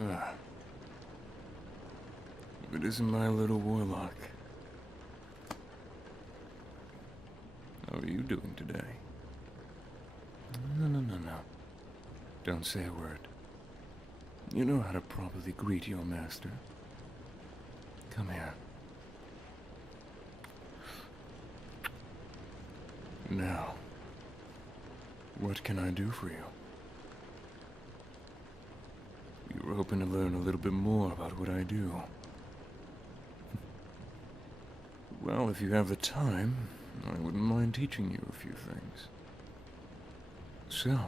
Ah, if it isn't my little warlock. How are you doing today? No. Don't say a word. You know how to properly greet your master. Come here. Now, what can I do for you? You were hoping to learn a little bit more about what I do. Well, if you have the time, I wouldn't mind teaching you a few things. So,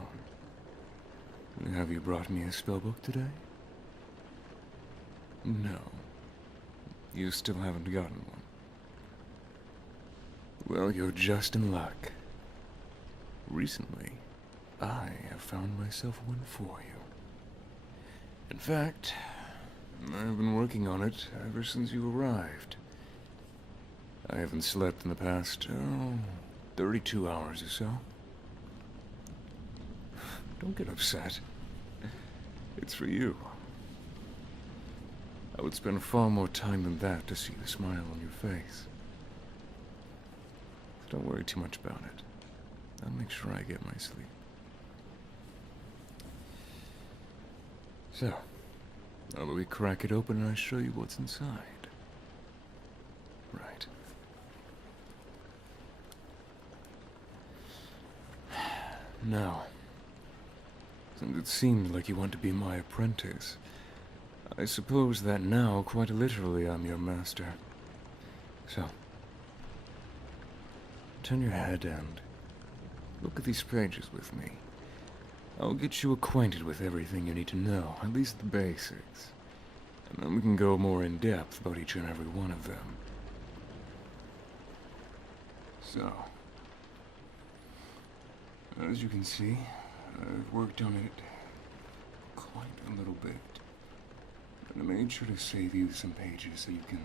have you brought me a spellbook today? No. You still haven't gotten one. Well, you're just in luck. Recently, I have found myself one for you. In fact, I've been working on it ever since you arrived. I haven't slept in the past, 32 hours or so. Don't get upset. It's for you. I would spend far more time than that to see the smile on your face. So don't worry too much about it. I'll make sure I get my sleep. So, how about we crack it open and I show you what's inside? Right. Now, since it seemed like you want to be my apprentice, I suppose that now, quite literally, I'm your master. So, turn your head and look at these pages with me. I'll get you acquainted with everything you need to know, at least the basics. And then we can go more in depth about each and every one of them. So, as you can see, I've worked on it quite a little bit. And I made sure to save you some pages so you can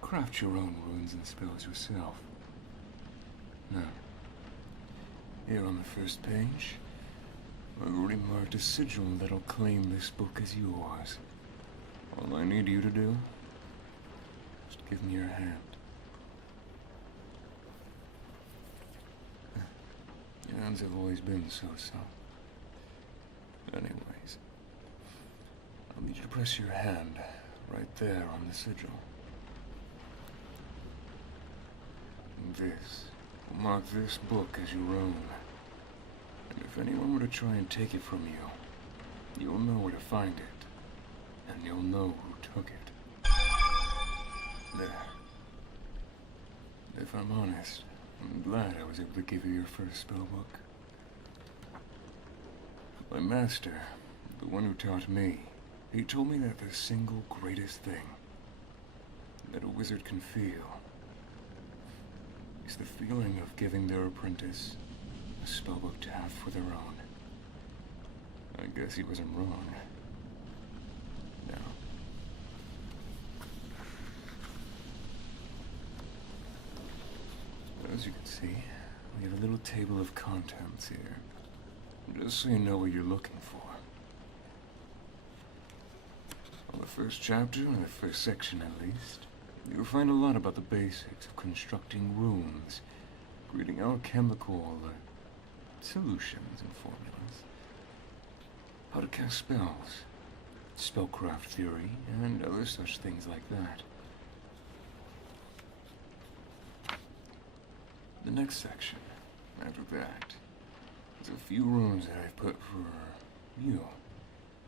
craft your own runes and spells yourself. Now, here on the first page, I've already marked a sigil that'll claim this book as yours. All I need you to do is give me your hand. Your hands have always been so-so. Anyways, I'll need you to press your hand right there on the sigil. And this will mark this book as your own. And if anyone were to try and take it from you, you'll know where to find it. And you'll know who took it. There. If I'm honest, I'm glad I was able to give you your first spellbook. My master, the one who taught me, he told me that the single greatest thing that a wizard can feel is the feeling of giving their apprentice a spellbook to have for their own. I guess he wasn't wrong. Now, as you can see, we have a little table of contents here, just so you know what you're looking for. On the first chapter, or the first section at least, you'll find a lot about the basics of constructing runes, creating alchemical solutions and formulas, how to cast spells, spellcraft theory, and other such things like that. The next section, after that, is a few runes that I've put for you,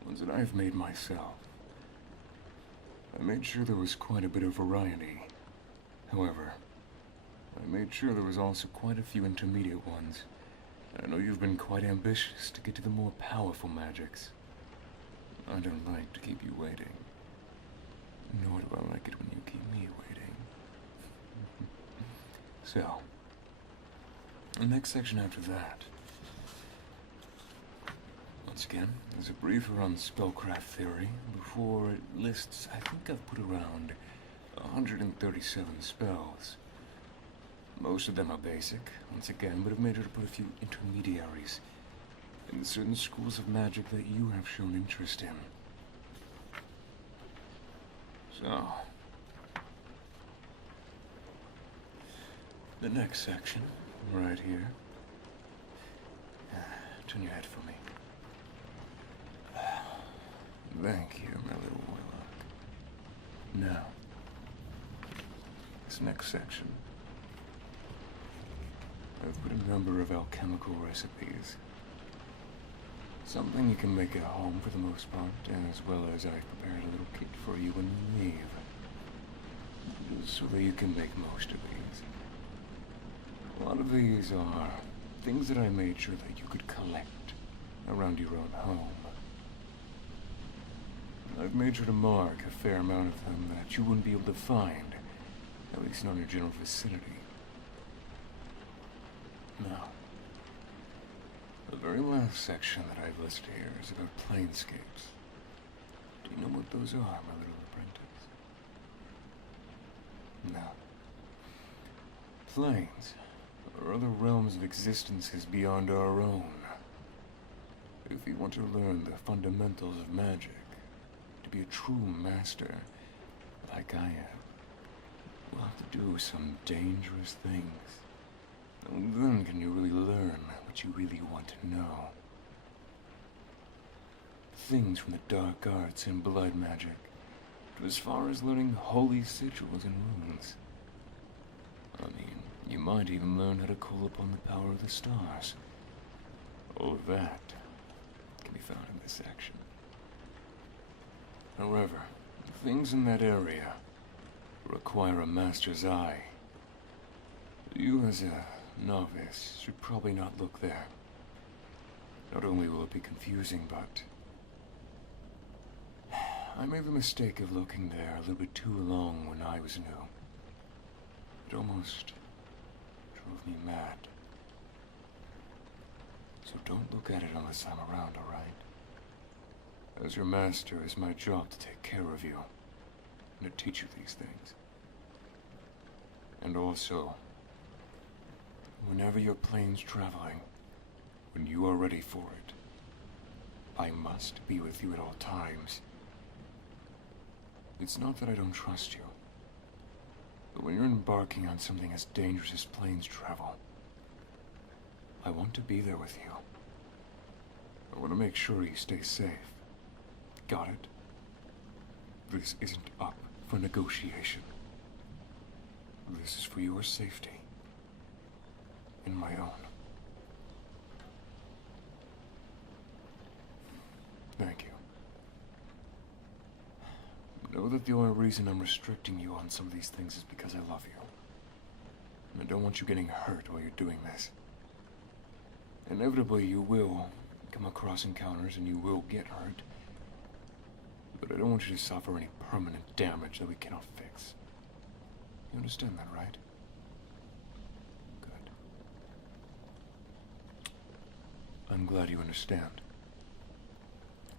ones that I've made myself. I made sure there was quite a bit of variety. However, I made sure there was also quite a few intermediate ones. I know you've been quite ambitious to get to the more powerful magics. I don't like to keep you waiting. Nor do I like it when you keep me waiting. So, the next section after that. Once again, there's a briefer on spellcraft theory before it lists, I think I've put around 137 spells. Most of them are basic, once again, but I've made sure to put a few intermediaries in certain schools of magic that you have shown interest in. So, the next section, right here. Turn your head for me. Thank you, my little warlock. Now, this next section, I've put a number of alchemical recipes. Something you can make at home for the most part, and as well as I've prepared a little kit for you when you leave. So that you can make most of these. A lot of these are things that I made sure that you could collect around your own home. I've made sure to mark a fair amount of them that you wouldn't be able to find, at least not in your general vicinity. Now, the very last section that I've listed here is about planescapes. Do you know what those are, my little apprentice? Now, planes are other realms of existences beyond our own. If you want to learn the fundamentals of magic, to be a true master, like I am, you'll have to do some dangerous things. And then can you really learn what you really want to know. Things from the dark arts and blood magic, to as far as learning holy sigils and runes. I mean, you might even learn how to call upon the power of the stars. All of that can be found in this section. However, things in that area require a master's eye. You, as a novice, should probably not look there. Not only will it be confusing, but I made the mistake of looking there a little bit too long when I was new. It almost drove me mad. So don't look at it unless I'm around, all right? As your master, it's my job to take care of you and to teach you these things. And also, whenever your plane's traveling, when you are ready for it, I must be with you at all times. It's not that I don't trust you, but when you're embarking on something as dangerous as planes travel, I want to be there with you. I want to make sure you stay safe. Got it? This isn't up for negotiation. This is for your safety. And my own. Thank you. Know that the only reason I'm restricting you on some of these things is because I love you. And I don't want you getting hurt while you're doing this. Inevitably, you will come across encounters and you will get hurt. But I don't want you to suffer any permanent damage that we cannot fix. You understand that, right? Good. I'm glad you understand.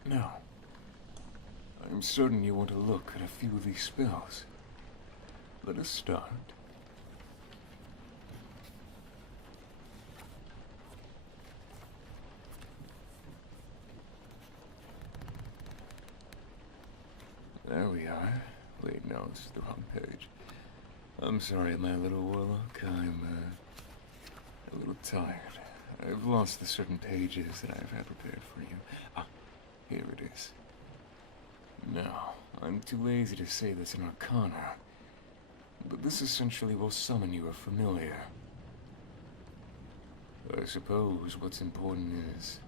Now, I'm certain you want to look at a few of these spells. Let us start. There we are. Wait, no, this is the wrong page. I'm sorry, my little warlock. I'm, a little tired. I've lost the certain pages that I've had prepared for you. Ah, here it is. Now, I'm too lazy to say this in Arcana, but this essentially will summon you a familiar. I suppose what's important is,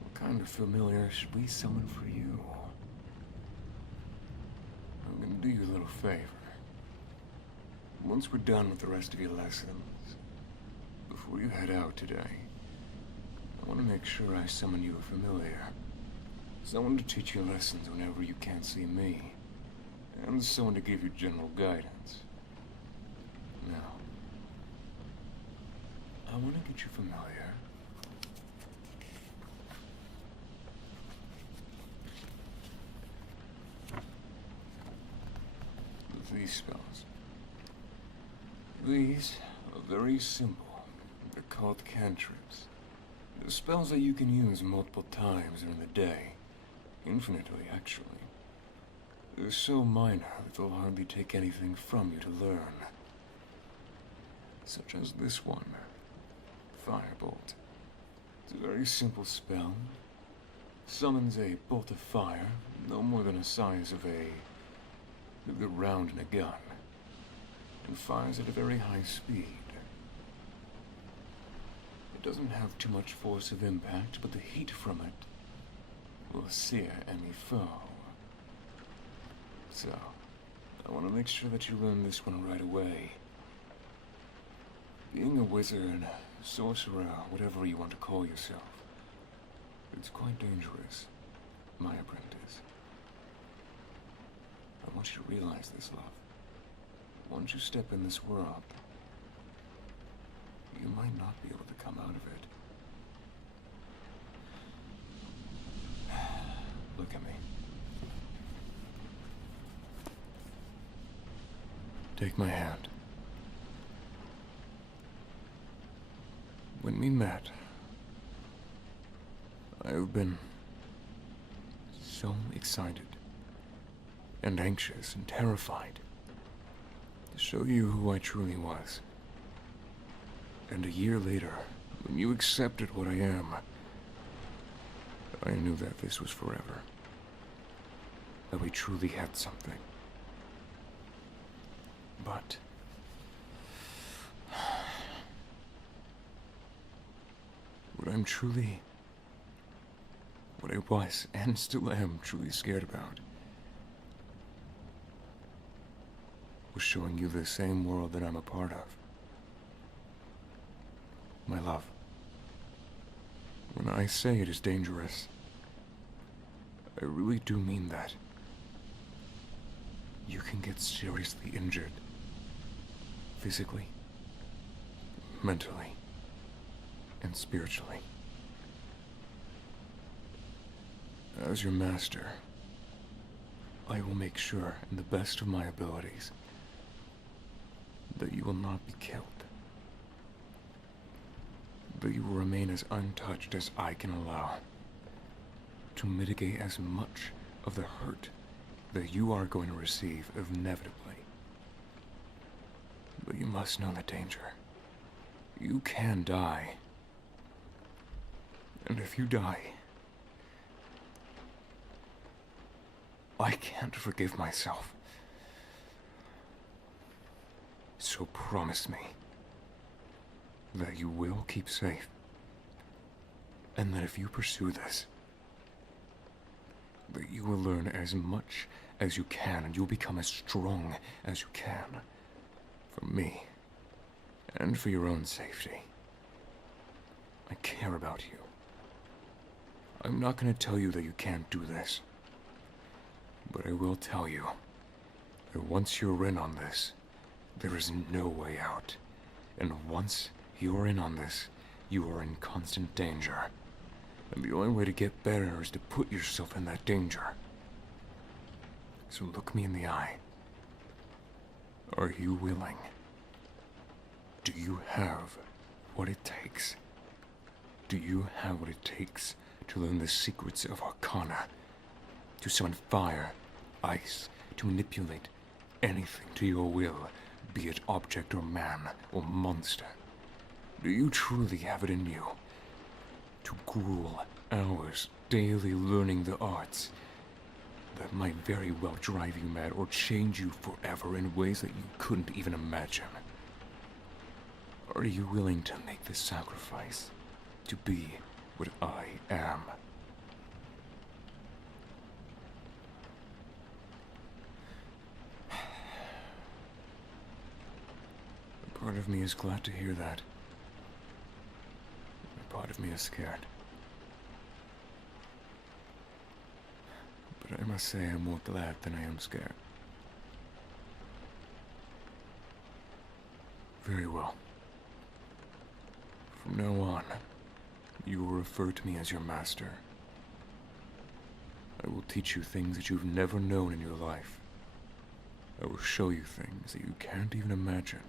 what kind of familiar should we summon for you? I'm gonna do you a little favor. Once we're done with the rest of your lessons, before you head out today, I want to make sure I summon you a familiar. Someone to teach you lessons whenever you can't see me, and someone to give you general guidance. Now, I want to get you familiar. With these spells. These are very simple. They're called cantrips. They're spells that you can use multiple times during the day. Infinitely, actually. They're so minor that they'll hardly take anything from you to learn. Such as this one, Firebolt. It's a very simple spell. Summons a bolt of fire, no more than the size of the round in a gun, and fires at a very high speed. It doesn't have too much force of impact, but the heat from it will sear any foe. So, I want to make sure that you learn this one right away. Being a wizard, sorcerer, whatever you want to call yourself, it's quite dangerous, my apprentice. I want you to realize this, love. Once you step in this world, you might not be able to come out of it. Look at me. Take my hand. When we met, I've been so excited and anxious and terrified to show you who I truly was. And a year later, when you accepted what I am, I knew that this was forever. That we truly had something. But what I was and still am truly scared about was showing you the same world that I'm a part of. My love, when I say it is dangerous, I really do mean that. You can get seriously injured. Physically, mentally, and spiritually. As your master, I will make sure, in the best of my abilities, that you will not be killed. That you will remain as untouched as I can allow, to mitigate as much of the hurt that you are going to receive inevitably. But you must know the danger. You can die. And if you die, I can't forgive myself. So promise me that you will keep safe, and that if you pursue this, that you will learn as much as you can, and you'll become as strong as you can. For me, and for your own safety. I care about you. I'm not going to tell you that you can't do this. But I will tell you that once you're in on this, there is no way out. And once you're in on this, you are in constant danger. And the only way to get better is to put yourself in that danger. So look me in the eye. Are you willing? Do you have what it takes? Do you have what it takes to learn the secrets of Arcana? To summon fire, ice, to manipulate anything to your will, be it object or man or monster? Do you truly have it in you to gruel hours daily learning the arts that might very well drive you mad or change you forever in ways that you couldn't even imagine? Are you willing to make the sacrifice to be what I am? A part of me is glad to hear that. A part of me is scared. But I must say I'm more glad than I am scared. Very well. From now on, you will refer to me as your master. I will teach you things that you've never known in your life. I will show you things that you can't even imagine.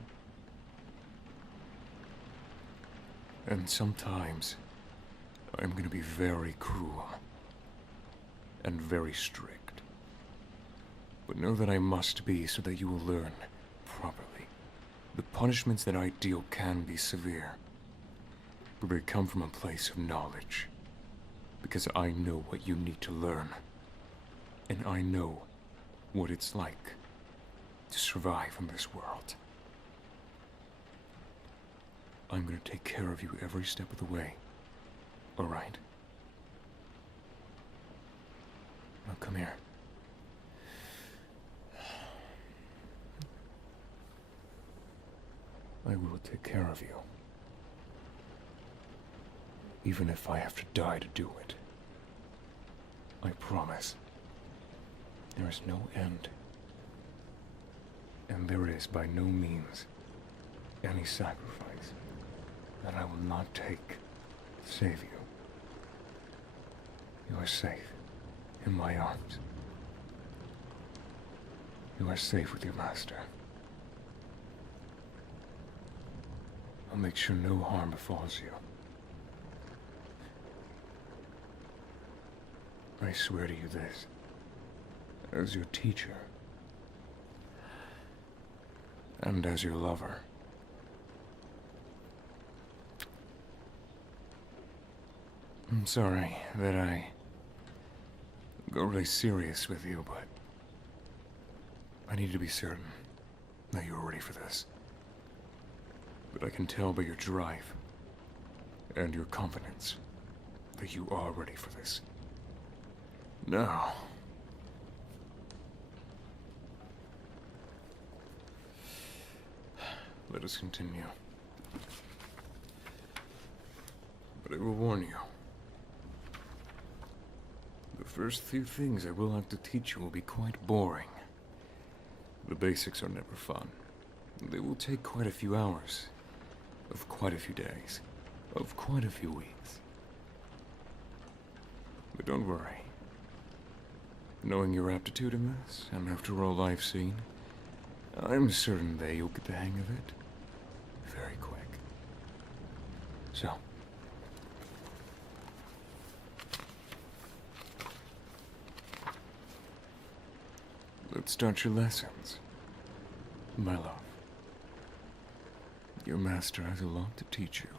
And sometimes, I'm going to be very cruel and very strict. But know that I must be so that you will learn properly. The punishments that I deal can be severe, but they come from a place of knowledge. Because I know what you need to learn. And I know what it's like to survive in this world. I'm gonna take care of you every step of the way. All right? Now come here. I will take care of you. Even if I have to die to do it. I promise. There is no end. And there is by no means any sacrifice that I will not take to save you. You are safe in my arms. You are safe with your master. I'll make sure no harm befalls you. I swear to you this, as your teacher, and as your lover. I'm sorry that I go really serious with you, but I need to be certain that you're ready for this. But I can tell by your drive and your confidence that you are ready for this. Now, let us continue. But I will warn you. The first few things I will have to teach you will be quite boring. The basics are never fun. They will take quite a few hours, of quite a few days, of quite a few weeks. But don't worry. Knowing your aptitude in this, and after all I've seen, I'm certain that you'll get the hang of it very quick. So, let's start your lessons, my love. Your master has a lot to teach you.